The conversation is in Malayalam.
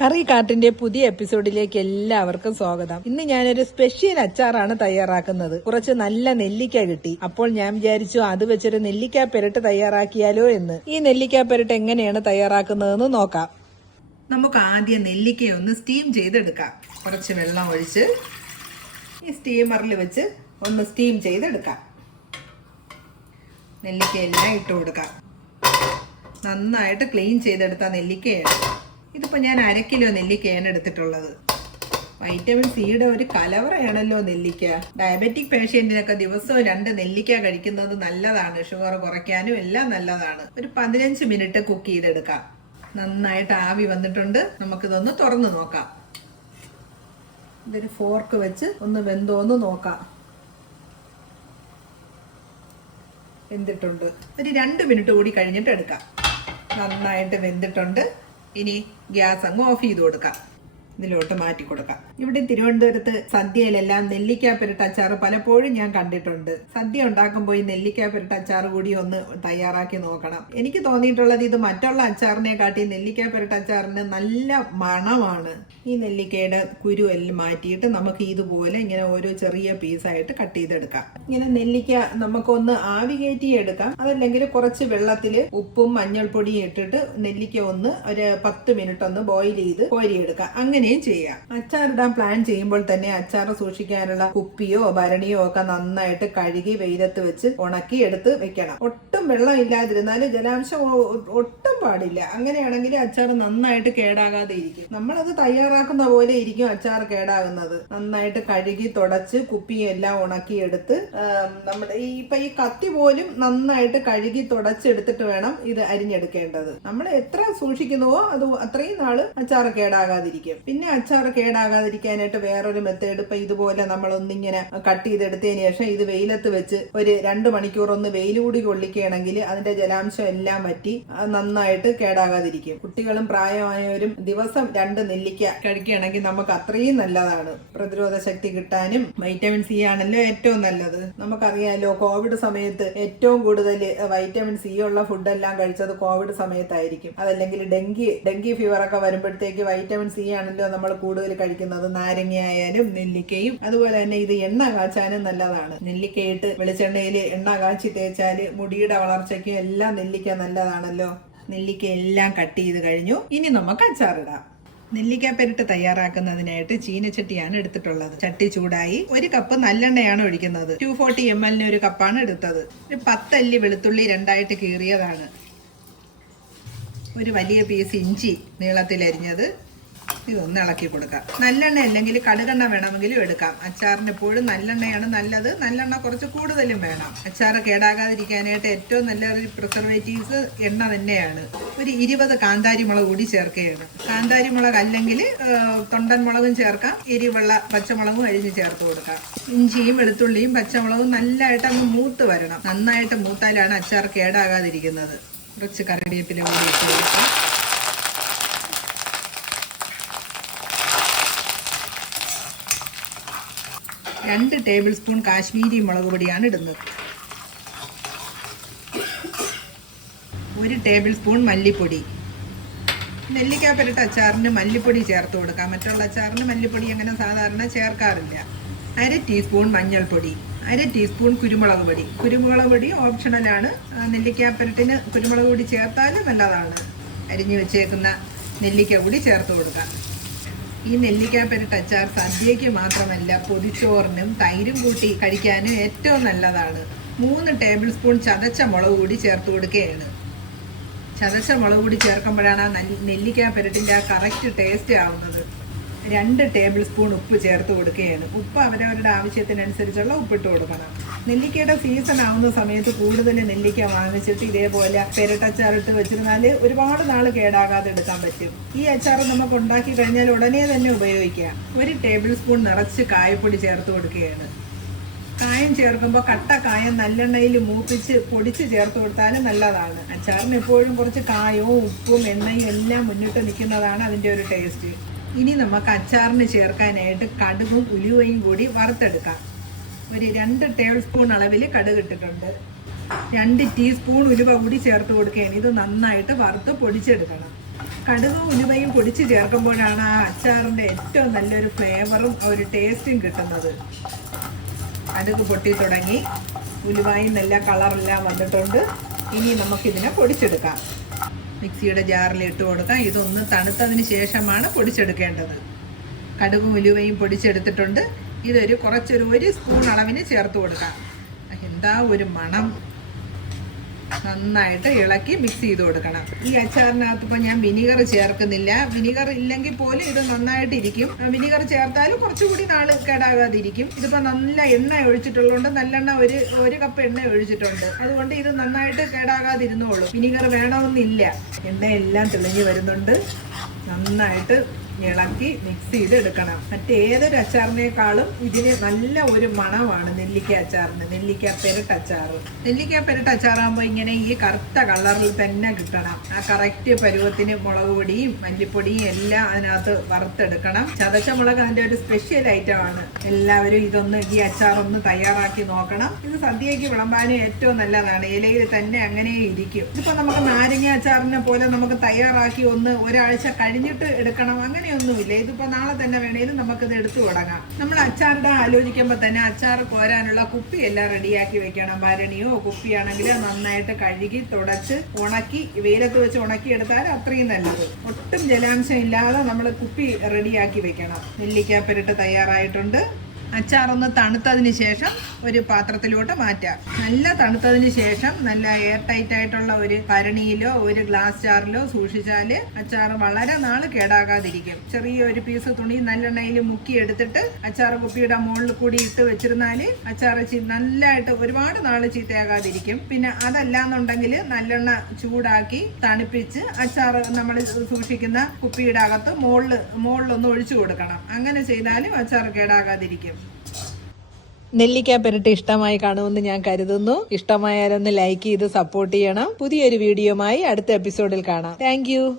കറി കാട്ടിന്റെ പുതിയ എപ്പിസോഡിലേക്ക് എല്ലാവർക്കും സ്വാഗതം. ഇന്ന് ഞാനൊരു സ്പെഷ്യൽ അച്ചാറാണ് തയ്യാറാക്കുന്നത്. കുറച്ച് നല്ല നെല്ലിക്ക കിട്ടി. അപ്പോൾ ഞാൻ വിചാരിച്ചു അത് വെച്ചൊരു നെല്ലിക്ക പെരട്ട് തയ്യാറാക്കിയാലോ എന്ന്. ഈ നെല്ലിക്ക പെരട്ട് എങ്ങനെയാണ് തയ്യാറാക്കുന്നതെന്ന് നോക്കാം. നമുക്ക് ആദ്യം നെല്ലിക്ക ഒന്ന് സ്റ്റീം ചെയ്തെടുക്കാം. കുറച്ച് വെള്ളം ഒഴിച്ച് ഈ സ്റ്റീമറിൽ വെച്ച് ഒന്ന് സ്റ്റീം ചെയ്തെടുക്കാം. നെല്ലിക്ക എല്ലാം ഇട്ട് കൊടുക്കാം. നന്നായിട്ട് ക്ലീൻ ചെയ്തെടുത്ത നെല്ലിക്കയാണ്. ഇതിപ്പോൾ ഞാൻ അര കിലോ നെല്ലിക്കയാണ് എടുത്തിട്ടുള്ളത്. വൈറ്റമിൻ സിയുടെ ഒരു കലവറയാണല്ലോ നെല്ലിക്ക. ഡയബറ്റിക് പേഷ്യന്റിനൊക്കെ ദിവസവും രണ്ട് നെല്ലിക്ക കഴിക്കുന്നത് നല്ലതാണ്. ഷുഗർ കുറയ്ക്കാനും എല്ലാം നല്ലതാണ്. ഒരു പതിനഞ്ച് മിനിറ്റ് കുക്ക് ചെയ്തെടുക്കാം. നന്നായിട്ട് ആവി വന്നിട്ടുണ്ട്. നമുക്കിതൊന്ന് തുറന്ന് നോക്കാം. ഇതൊരു ഫോർക്ക് വെച്ച് ഒന്ന് വെന്തോന്ന് നോക്കാം. വെന്തിട്ടുണ്ട്. ഒരു രണ്ട് മിനിറ്റ് കൂടി കഴിഞ്ഞിട്ട് എടുക്കാം. നന്നായിട്ട് വെന്തിട്ടുണ്ട്. ഇനി ഗ്യാസ് അങ്ങ് ഓഫ് ചെയ്ത് കൊടുക്കാം. ഇതിലോട്ട് മാറ്റി കൊടുക്കാം. ഇവിടെ തിരുവനന്തപുരത്ത് സദ്യയിലെല്ലാം നെല്ലിക്ക പെരട്ട അച്ചാർ പലപ്പോഴും ഞാൻ കണ്ടിട്ടുണ്ട്. സദ്യ ഉണ്ടാക്കുമ്പോൾ ഈ നെല്ലിക്ക പെരട്ട അച്ചാർ കൂടി ഒന്ന് തയ്യാറാക്കി നോക്കണം. എനിക്ക് തോന്നിയിട്ടുള്ളത് ഇത് മറ്റുള്ള അച്ചാറിനെ കാട്ടി നെല്ലിക്ക പെരട്ട അച്ചാറിന് നല്ല മണമാണ്. ഈ നെല്ലിക്കയുടെ കുരു എല്ലാം മാറ്റിയിട്ട് നമുക്ക് ഇതുപോലെ ഇങ്ങനെ ഓരോ ചെറിയ പീസായിട്ട് കട്ട് ചെയ്തെടുക്കാം. ഇങ്ങനെ നെല്ലിക്ക നമുക്കൊന്ന് ആവി കയറ്റി എടുക്കാം. അതല്ലെങ്കിൽ കുറച്ച് വെള്ളത്തിൽ ഉപ്പും മഞ്ഞൾപ്പൊടിയും ഇട്ടിട്ട് നെല്ലിക്ക ഒന്ന് ഒരു പത്ത് മിനിറ്റ് ഒന്ന് ബോയിൽ ചെയ്ത് കോരിയെടുക്കാം. അങ്ങനെയും ചെയ്യാം. അച്ചാറിടാൻ പ്ലാൻ ചെയ്യുമ്പോൾ തന്നെ അച്ചാർ സൂക്ഷിക്കാനുള്ള കുപ്പിയോ ഭരണിയോ ഒക്കെ നന്നായിട്ട് കഴുകി വെയിലത്ത് വെച്ച് ഉണക്കി എടുത്ത് വെക്കണം. ഒട്ടും വെള്ളം ഇല്ലാതിരുന്നാൽ ജലാംശം ഒട്ടും പാടില്ല. അങ്ങനെയാണെങ്കിൽ അച്ചാർ നന്നായിട്ട് കേടാകാതെ ഇരിക്കും. നമ്മളത് തയ്യാറാക്കുന്ന പോലെ ഇരിക്കും അച്ചാർ കേടാകുന്നത്. നന്നായിട്ട് കഴുകി തുടച്ച് കുപ്പിയും എല്ലാം ഉണക്കിയെടുത്ത് നമ്മുടെ ഈ ഇപ്പൊ ഈ കത്തി പോലും നന്നായിട്ട് കഴുകി തുടച്ചെടുത്തിട്ട് വേണം ഇത് അരിഞ്ഞെടുക്കേണ്ടത്. നമ്മൾ എത്ര സൂക്ഷിക്കുന്നുവോ അത് അത്രയും നാൾ അച്ചാർ കേടാകാതിരിക്കും. പിന്നെ അച്ചാർ കേടാകാതിരിക്കാനായിട്ട് വേറൊരു മെത്തേഡ് ഇപ്പൊ ഇതുപോലെ നമ്മൾ ഒന്നിങ്ങനെ കട്ട് ചെയ്തെടുത്തതിന് ശേഷം ഇത് വെയിലത്ത് വെച്ച് ഒരു രണ്ട് മണിക്കൂർ ഒന്ന് വെയിൽ കൂടി കൊള്ളിക്കുകയാണെങ്കിൽ അതിന്റെ ജലാംശം എല്ലാം വറ്റി അത് നന്നായിട്ട് കേടാകാതിരിക്കും. കുട്ടികളും പ്രായമായവരും ദിവസം രണ്ട് നെല്ലിക്ക കഴിക്കുകയാണെങ്കിൽ നമുക്ക് അത്രയും നല്ലതാണ്. പ്രതിരോധ ശക്തി കിട്ടാനും വൈറ്റമിൻ സി ആണല്ലോ ഏറ്റവും നല്ലത്. നമുക്കറിയാലോ കോവിഡ് സമയത്ത് ഏറ്റവും കൂടുതൽ വൈറ്റമിൻ സി ഉള്ള ഫുഡെല്ലാം കഴിച്ചത് കോവിഡ് സമയത്തായിരിക്കും. അതല്ലെങ്കിൽ ഡെങ്കി ഡെങ്കി ഫീവർ ഒക്കെ വരുമ്പോഴത്തേക്ക് വൈറ്റമിൻ സി ആണല്ലോ നമ്മൾ കൂടുതൽ കഴിക്കുന്നത്. നാരങ്ങയായാലും നെല്ലിക്കയും. അതുപോലെ തന്നെ ഇത് എണ്ണ കാച്ചാനും നല്ലതാണ്. നെല്ലിക്കയിട്ട് വെളിച്ചെണ്ണയിൽ എണ്ണ കാച്ചി തേച്ചാൽ മുടിയുടെ വളർച്ചയ്ക്കും എല്ലാം നെല്ലിക്ക നല്ലതാണല്ലോ. നെല്ലിക്ക എല്ലാം കട്ട് ചെയ്ത് കഴിഞ്ഞു. ഇനി നമുക്ക് അച്ചാറിടാം നെല്ലിക്ക പെരട്ട് തയ്യാറാക്കുന്നതിനായിട്ട് ചീനച്ചട്ടിയാണ് എടുത്തിട്ടുള്ളത്. ചട്ടി ചൂടായി ഒരു കപ്പ് നല്ലെണ്ണയാണ് ഒഴിക്കുന്നത്. ടു ഫോർട്ടി എം എല്ലിന് ഒരു കപ്പാണ് എടുത്തത്. ഒരു പത്തല്ലി വെളുത്തുള്ളി രണ്ടായിട്ട് കീറിയതാണ്. ഒരു വലിയ പീസ് ഇഞ്ചി നീളത്തിലരിഞ്ഞത്. ഇതൊന്ന് ഇളക്കി കൊടുക്കാം. നല്ലെണ്ണ അല്ലെങ്കിൽ കടുകെണ്ണ വേണമെങ്കിലും എടുക്കാം. അച്ചാറിന് എപ്പോഴും നല്ലെണ്ണയാണ് നല്ലത്. നല്ലെണ്ണ കുറച്ച് കൂടുതലും വേണം. അച്ചാർ കേടാകാതിരിക്കാനായിട്ട് ഏറ്റവും നല്ല ഒരു പ്രിസർവേറ്റീവ്സ് എണ്ണ തന്നെയാണ്. ഒരു ഇരുപത് കാന്താരി മുളക് കൂടി ചേർക്കുകയാണ്. കാന്താരി മുളക് അല്ലെങ്കിൽ തൊണ്ടൻ മുളകും ചേർക്കാം. എരിവെള്ള പച്ചമുളകും അരിഞ്ഞ് ചേർത്ത് കൊടുക്കാം. ഇഞ്ചിയും വെളുത്തുള്ളിയും പച്ചമുളകും നല്ലതായിട്ട് അങ്ങ് മൂത്ത് വരണം. നന്നായിട്ട് മൂത്താലാണ് അച്ചാർ കേടാകാതിരിക്കുന്നത്. കുറച്ച് കറിവേപ്പില കൂടി ഇട്ട് കൊടുക്കാം. രണ്ട് ടേബിൾ സ്പൂൺ കാശ്മീരി മുളക് പൊടിയാണ് ഇടുന്നത്. ഒരു ടേബിൾ സ്പൂൺ മല്ലിപ്പൊടി. നെല്ലിക്ക അച്ചാറിന് മല്ലിപ്പൊടി ചേർത്ത് കൊടുക്കാം. മറ്റുള്ള അച്ചാറിന് മല്ലിപ്പൊടി അങ്ങനെ സാധാരണ ചേർക്കാറില്ല. അര ടീസ്പൂൺ മഞ്ഞൾപ്പൊടി അര ടീസ്പൂൺ കുരുമുളക് പൊടി. കുരുമുളക് പൊടി ഓപ്ഷണലാണ് നെല്ലിക്ക പെരട്ടിന് കുരുമുളക് പൊടി ചേർത്താലും നല്ലതാണ്. അരിഞ്ഞു വെച്ചേക്കുന്ന നെല്ലിക്ക കൂടി ചേർത്ത് കൊടുക്കാം. ഈ നെല്ലിക്ക പെരട്ട് അച്ചാർ സദ്യയ്ക്ക് മാത്രമല്ല പൊതിച്ചോറിനും തൈരും കൂട്ടി കഴിക്കാനും ഏറ്റവും നല്ലതാണ്. മൂന്ന് ടേബിൾ സ്പൂൺ ചതച്ച മുളക് കൂടി ചേർത്ത് കൊടുക്കുകയാണ്. ചതച്ച മുളക് കൂടി ചേർക്കുമ്പോഴാണ് ആ നെല്ലിക്കാപ്പരട്ടിന്റെ പെരട്ടിന്റെ ആ കറക്റ്റ് ടേസ്റ്റ് ആവുന്നത്. രണ്ട് ടേബിൾ സ്പൂൺ ഉപ്പ് ചേർത്ത് കൊടുക്കുകയാണ്. ഉപ്പ് അവരവരുടെ ആവശ്യത്തിനനുസരിച്ചുള്ള ഉപ്പിട്ട് കൊടുക്കണം. നെല്ലിക്കയുടെ സീസൺ ആവുന്ന സമയത്ത് കൂടുതൽ നെല്ലിക്ക വാങ്ങിച്ചിട്ട് ഇതേപോലെ പെരട്ടച്ചാറിട്ട് വെച്ചിരുന്നാൽ ഒരുപാട് നാൾ കേടാകാതെ എടുക്കാൻ പറ്റും. ഈ അച്ചാർ നമുക്ക് ഉണ്ടാക്കി കഴിഞ്ഞാൽ ഉടനെ തന്നെ ഉപയോഗിക്കാം. ഒരു ടേബിൾ സ്പൂൺ നിറച്ച് കായപ്പൊടി ചേർത്ത് കൊടുക്കുകയാണ്. കായം ചേർക്കുമ്പോൾ കട്ട കായം നല്ലെണ്ണയിൽ മൂപ്പിച്ച് പൊടിച്ച് ചേർത്ത് കൊടുത്താലും നല്ലതാണ്. അച്ചാറിന് എപ്പോഴും കുറച്ച് കായവും ഉപ്പും എണ്ണയും എല്ലാം മുന്നിട്ട് നിൽക്കുന്നതാണ് അതിന്റെ ഒരു ടേസ്റ്റ് ഇനി നമുക്ക് അച്ചാറിന് ചേർക്കാനായിട്ട് കടുകും ഉലുവയും കൂടി വറുത്തെടുക്കാം. ഒരു രണ്ട് ടേബിൾ സ്പൂൺ അളവിൽ കടുക് ഇട്ടിട്ടുണ്ട്. രണ്ട് ടീസ്പൂൺ ഉലുവ കൂടി ചേർത്ത് കൊടുക്കുകയാണ്. ഇത് നന്നായിട്ട് വറുത്ത് പൊടിച്ചെടുക്കണം. കടുകും ഉലുവയും പൊടിച്ച് ചേർക്കുമ്പോഴാണ് ആ അച്ചാറിന്റെ ഏറ്റവും നല്ലൊരു ഫ്ലേവറും ഒരു ടേസ്റ്റും കിട്ടുന്നത്. കടുക് പൊട്ടി തുടങ്ങി. ഉലുവായും നല്ല കളറെല്ലാം വന്നിട്ടുണ്ട്. ഇനി നമുക്കിതിനെ പൊടിച്ചെടുക്കാം. മിക്സിയുടെ ജാറിൽ ഇട്ട് കൊടുക്കാം. ഇതൊന്ന് തണുത്തതിന് ശേഷമാണ് പൊടിച്ചെടുക്കേണ്ടത്. കടുകും ഉലുവയും പൊടിച്ചെടുത്തിട്ടുണ്ട്. ഇതൊരു കുറച്ചൊരു ഒരു സ്പൂൺ അളവിന് ചേർത്ത് കൊടുക്കാം. എന്താ ഒരു മണം. നന്നായിട്ട് ഇളക്കി മിക്സ് ചെയ്ത് കൊടുക്കണം. ഈ അച്ചാറിനകത്ത് ഇപ്പം ഞാൻ വിനിഗർ ചേർക്കുന്നില്ല. വിനിഗർ ഇല്ലെങ്കിൽ പോലും ഇത് നന്നായിട്ടിരിക്കും. വിനിഗർ ചേർത്താലും കുറച്ചുകൂടി നാൾ കേടാകാതിരിക്കും. ഇതിപ്പോൾ നല്ല എണ്ണ ഒഴിച്ചിട്ടുള്ളതുകൊണ്ട് നല്ലെണ്ണ ഒരു ഒരു കപ്പ് എണ്ണ ഒഴിച്ചിട്ടുണ്ട്. അതുകൊണ്ട് ഇത് നന്നായിട്ട് കേടാകാതിരുന്നോളൂ. വിനിഗർ വേണമെന്നില്ല. എണ്ണയെല്ലാം തെളിഞ്ഞു വരുന്നുണ്ട്. നന്നായിട്ട് ഇളക്കി മിക്സ് ചെയ്ത് എടുക്കണം മറ്റേതൊരു അച്ചാറിനേക്കാളും ഇതിന് നല്ല ഒരു മണമാണ് നെല്ലിക്ക അച്ചാറിന്. നെല്ലിക്ക പെരട്ട് അച്ചാറ്. നെല്ലിക്ക പെരട്ട് അച്ചാറാകുമ്പോൾ ഇങ്ങനെ ഈ കറുത്ത കളറിൽ തന്നെ കിട്ടണം. ആ കറക്റ്റ് പരുവത്തിന് മുളക് പൊടിയും മല്ലിപ്പൊടിയും എല്ലാം അതിനകത്ത് വറുത്തെടുക്കണം. ചതച്ച മുളക് അതിന്റെ ഒരു സ്പെഷ്യൽ ഐറ്റമാണ് എല്ലാവരും ഇതൊന്ന് ഈ അച്ചാറൊന്ന് തയ്യാറാക്കി നോക്കണം. ഇത് സദ്യയ്ക്ക് വിളമ്പാനും ഏറ്റവും നല്ലതാണ്. ഇലയിൽ തന്നെ അങ്ങനെ ഇരിക്കും. ഇതിപ്പോൾ നമുക്ക് നാരങ്ങ അച്ചാറിനെ പോലെ നമുക്ക് തയ്യാറാക്കി ഒന്ന് ഒരാഴ്ച കഴിഞ്ഞിട്ട് എടുക്കണം. അങ്ങനെയൊന്നുമില്ല. ഇതിപ്പോൾ നാളെ തന്നെ വേണേലും നമുക്കിത് എടുത്തു തുടങ്ങാം. നമ്മൾ അച്ചാറിടെ ആലോചിക്കുമ്പോൾ തന്നെ അച്ചാർ കോരാനുള്ള കുപ്പി എല്ലാം റെഡിയാക്കി വെക്കണം. ഭരണിയോ കുപ്പിയാണെങ്കിൽ നന്നായിട്ട് കഴുകി തുടച്ച് ഉണക്കി വെയിലത്ത് വെച്ച് ഉണക്കി എടുത്താൽ അത്രയും നല്ലത്. ഒട്ടും ജലാംശം ഇല്ലാതെ നമ്മൾ കുപ്പി റെഡിയാക്കി വെക്കണം. നെല്ലിക്കാപ്പരിട്ട് തയ്യാറായിട്ടുണ്ട്. അച്ചാറൊന്ന് തണുത്തതിന് ശേഷം ഒരു പാത്രത്തിലോട്ട് മാറ്റാം നല്ല തണുത്തതിന് ശേഷം നല്ല എയർ ടൈറ്റ് ആയിട്ടുള്ള ഒരു ഭരണിയിലോ ഒരു ഗ്ലാസ് ജാറിലോ സൂക്ഷിച്ചാൽ അച്ചാർ വളരെ നാൾ കേടാകാതിരിക്കും. ചെറിയ ഒരു പീസ് തുണി നല്ലെണ്ണയിൽ മുക്കി എടുത്തിട്ട് അച്ചാർ കുപ്പിയുടെ മുകളിൽ കൂടി ഇട്ട് വെച്ചിരുന്നാൽ അച്ചാർ നല്ലതായിട്ട് ഒരുപാട് നാൾ ചീത്തയാകാതിരിക്കും. പിന്നെ അതല്ലാന്നുണ്ടെങ്കിൽ നല്ലെണ്ണ ചൂടാക്കി തണുപ്പിച്ച് അച്ചാർ നമ്മൾ സൂക്ഷിക്കുന്ന കുപ്പിയുടെ അകത്ത് മുകളിൽ മുകളിലൊന്ന് ഒഴിച്ചു കൊടുക്കണം. അങ്ങനെ ചെയ്താലും അച്ചാർ കേടാകാതിരിക്കും. നെല്ലിക്ക പെരട്ട് ഇഷ്ടമായി കാണുമെന്ന് ഞാൻ കരുതുന്നു. ഇഷ്ടമായാലൊന്ന് ലൈക്ക് ചെയ്ത് സപ്പോർട്ട് ചെയ്യണം. പുതിയൊരു വീഡിയോയുമായി അടുത്ത എപ്പിസോഡിൽ കാണാം. താങ്ക്